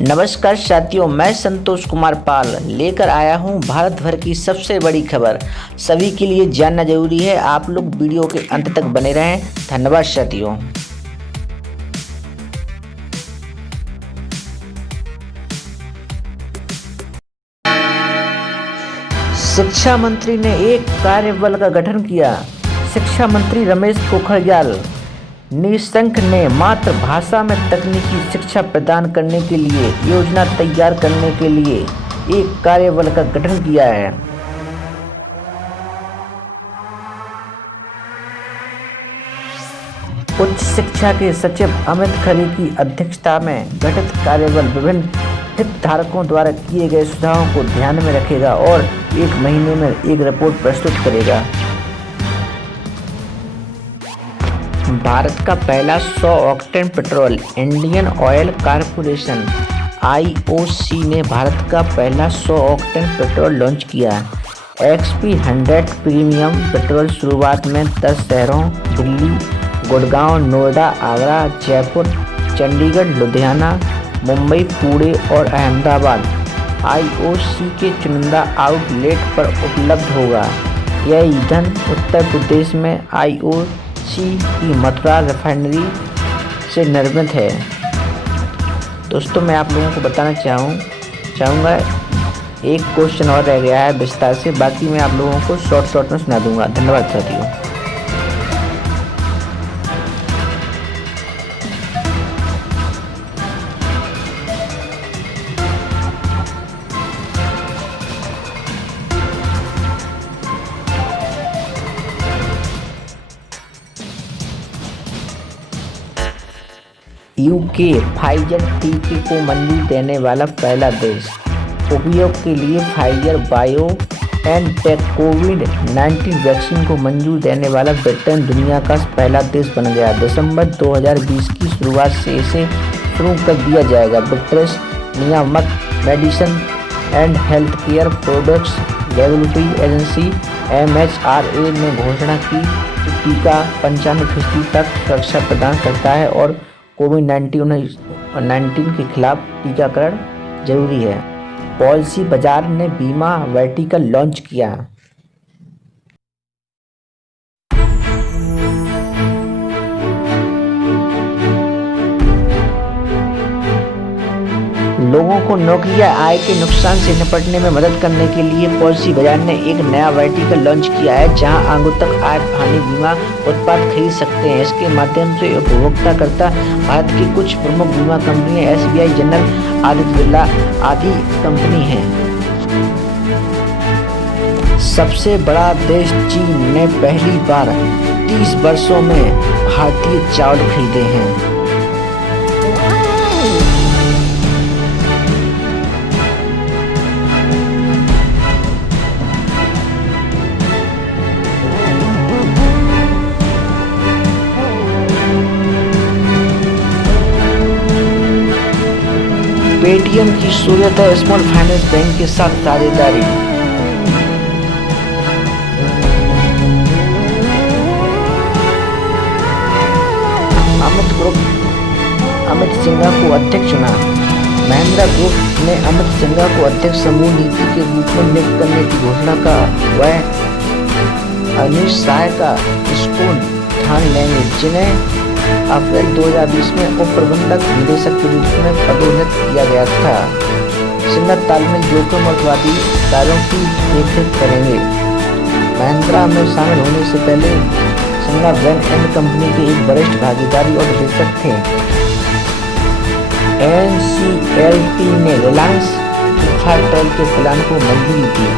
नमस्कार साथियों, मैं संतोष कुमार पाल लेकर आया हूं भारत भर की सबसे बड़ी खबर। सभी के लिए जानना जरूरी है। आप लोग वीडियो के अंत तक बने रहें। धन्यवाद साथियों। शिक्षा मंत्री ने एक कार्यबल का गठन किया। शिक्षा मंत्री रमेश पोखरियाल निशंक ने मातृभाषा में तकनीकी शिक्षा प्रदान करने के लिए योजना तैयार करने के लिए एक कार्यबल का गठन किया है। उच्च शिक्षा के सचिव अमित खरे की अध्यक्षता में गठित कार्यबल विभिन्न हितधारकों द्वारा किए गए सुझावों को ध्यान में रखेगा और 1 महीने में एक रिपोर्ट प्रस्तुत करेगा। भारत का पहला 100 octane petrol Indian oil corporation (IOC) ने भारत का पहला 100 ऑक्टेन पेट्रोल लॉन्च किया। XP 100 प्रीमियम पेट्रोल शुरुआत में 10 शहरों दिल्ली, गुड़गांव, नोएडा, आगरा, जयपुर, चंडीगढ़, लुधियाना, मुंबई, पुणे और अहमदाबाद IOC के चुनिंदा आउटलेट पर उपलब्ध होगा। यह ईंधन उत्तर प्रदेश में IOC की मथुरा रिफाइनरी से निर्मित है। दोस्तों, मैं आप लोगों को बताना चाहूँगा एक क्वेश्चन और रह गया है विस्तार से, बाकी मैं आप लोगों को शॉर्ट में सुना दूंगा। धन्यवाद साथियों। यूके फाइजर टीके को मंजूरी देने वाला पहला देश। उपयोग के लिए फाइजर बायोएनटेक कोविड-19 वैक्सीन को मंजूरी देने वाला ब्रिटेन दुनिया का पहला देश बन गया। दिसंबर 2020 की शुरुआत से इसे शुरू कर दिया जाएगा। ब्रिटिश नियामक medicine and health care products regulatory agency MHRA ने घोषणा की कि टीका 95% तक सुरक्षा प्रदान करता है और कोविड-19 के खिलाफ टीकाकरण जरूरी है। पॉलिसी बाजार ने बीमा वर्टिकल लॉन्च किया। लोगों को नौकरी या आय के नुकसान से निपटने में मदद करने के लिए पॉलिसी बाजार ने एक नया वर्टिकल लॉन्च किया है, जहां आगंतुक तक आय हानि बीमा उत्पाद खरीद सकते हैं। इसके माध्यम से उपभोक्ता भारत की कुछ प्रमुख बीमा कंपनियां SBI, जनरल, आदित्य बिरला आदि कंपनी हैं। सबसे बड़ा देश चीन ने पहली बार 30 वर्षों में भारतीय चावल खरीदे हैं। पेटीएम की सूर्योदय स्मॉल फाइनेंस बैंक के साथ साझेदारी। अमित सिंघा को अध्यक्ष चुना। महिंद्रा ग्रुप ने अमित सिंघा को अध्यक्ष समूह नीति के रूप में नियुक्त करने की घोषणा का। वह अनिश साय का स्कूल स्थान लेंगे, जिन्हें अप्रैल 2020 में उप प्रबंधक निदेशक के रूप में पदोन्नत किया गया था। सिंघा तालमेल जोखिम और वादी कार्यों की देखरेख करेंगे। महिंद्रा में शामिल होने से पहले सिंघा वैन एंड कंपनी के एक वरिष्ठ भागीदारी और निदेशक थे। NCLT ने रिलायंस इंफ्राटेल के प्लान को मंजूरी दी।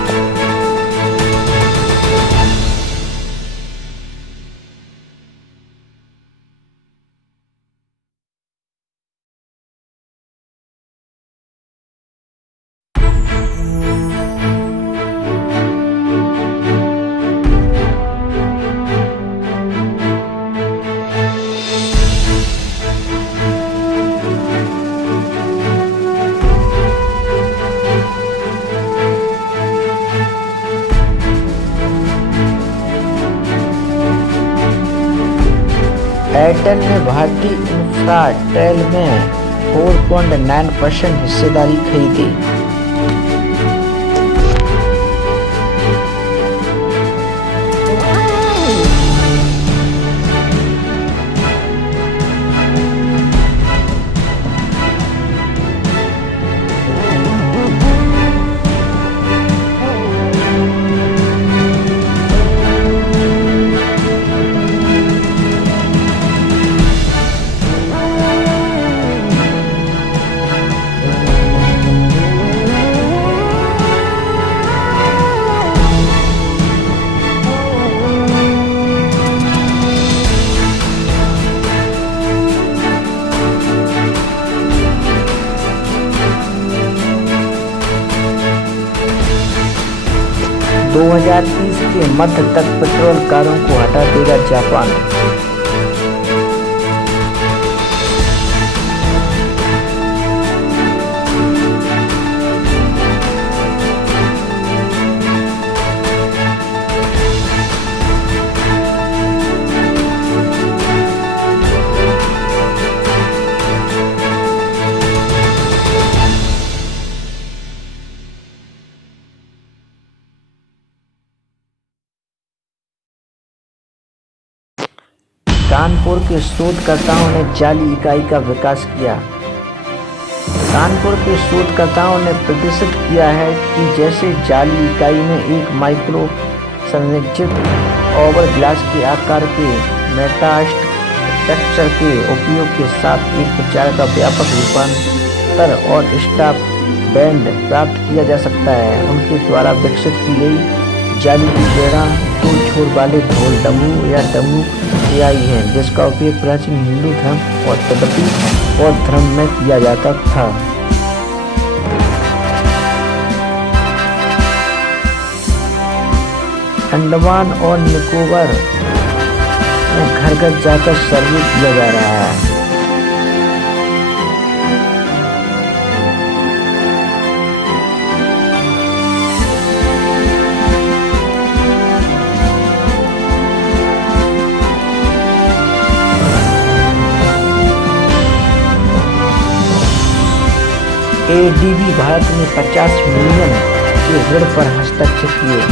एयरटेल ने भारतीय इंफ्राटेल में 4.9% हिस्सेदारी खरीदी। दो 2030 के मध्य तक पेट्रोल कारों को हटा देगा जापान। कानपुर के शोधकर्ताओं ने जाली इकाई का विकास किया। कानपुर के शोधकर्ताओं ने प्रदर्शित किया है कि जैसे जाली इकाई में एक माइक्रो संरचित ओवर ग्लास के आकार के मेटास्ट्रक्चर के उपयोग के साथ एक प्रचार का व्यापक रूपांतर और स्टॉप बैंड प्राप्त किया जा सकता है। उनके द्वारा विकसित की गई जाली की प्रेरणा दो छोर वाले ढोल डमरू या डमरू से आई है, जिसका उपयोग प्राचीन हिंदू धर्म और तिब्बती बौद्ध धर्म में किया जाता था। अंडमान और निकोबार में घर घर जाकर सर्वे किया जा रहा है। एडीबी भारत में 50 मिलियन के ऋण पर हस्ताक्षर किए।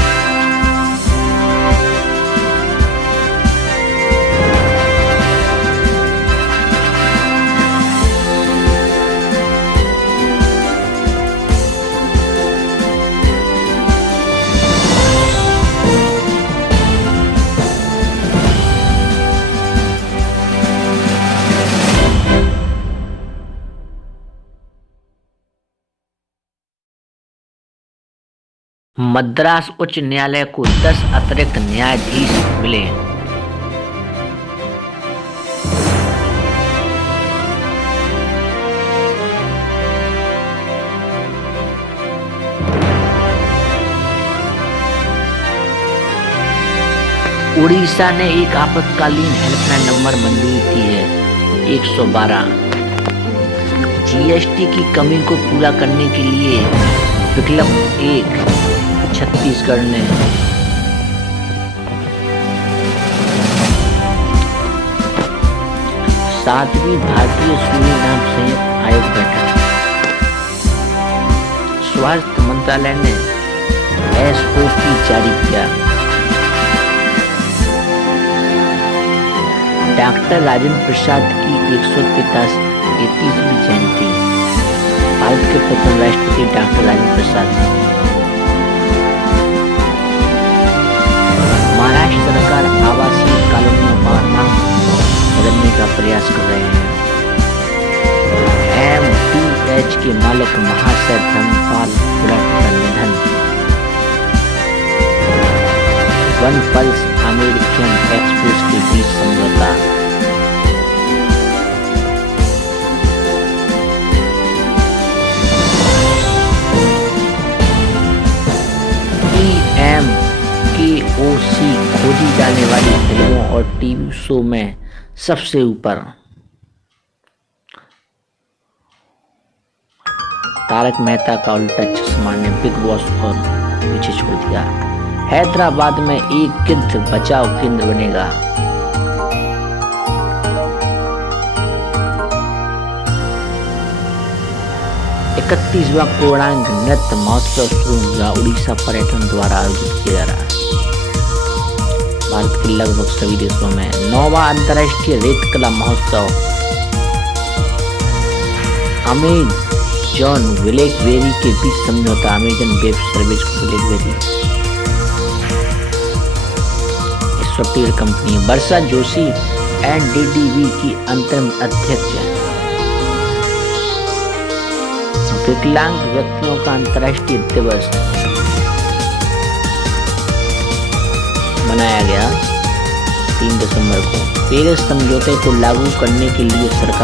मद्रास उच्च न्यायालय को 10 अतिरिक्त न्यायाधीश मिले। उड़ीसा ने एक आपातकालीन हेल्पलाइन नंबर मंजूरी की है 112। जीएसटी की कमी को पूरा करने के लिए विकल्प 1 छत्तीसगढ़ ने सातवीं भारतीय सूरीनाम संयुक्त आयोग बैठक। स्वास्थ्य मंत्रालय ने एसओपी जारी किया। डॉक्टर राजेंद्र प्रसाद की 133वीं जयंती। भारत के प्रथम राष्ट्रपति डॉक्टर राजेंद्र प्रसाद। महाराष्ट्र सरकार आवासीय कॉलोनियों का नाम बदलने का प्रयास कर रहे हैं। एमटीएच के मालिक महाशय धर्मपाल गुरट का निधन। वन पल्स अमेरिकन एक्सप्रेस के बीच समझौता। KOC खोजी जाने वाली फिल्मों और टीवी शो में सबसे ऊपर। तारक मेहता का उल्टा चश्मा ने बिग बॉस को पीछे छोड़ दिया। हैदराबाद में एक गिद्ध बचाव केंद्र बनेगा। 31वां पूर्णांग नृत्य महोत्सव शुरू हुआ। उड़ीसा पर्यटन द्वारा आयोजित किया जा रहा है। भारत के लगभग सभी देशों में 9वां अंतर्राष्ट्रीय रेत कला महोत्सव। अमेजन ब्लैकबेरी के बीच समझौता। अमेजन वेब सर्विस को ब्लैकबेरी सॉफ्टवेयर कंपनी है। वर्षा जोशी एनडीडीबी की अंतरिम अध्यक्ष है। विकलांग व्यक्तियों का अंतर्राष्ट्रीय दिवस मनाया गया 3 दिसंबर को। पेरिस समझौते को लागू करने के लिए सरकार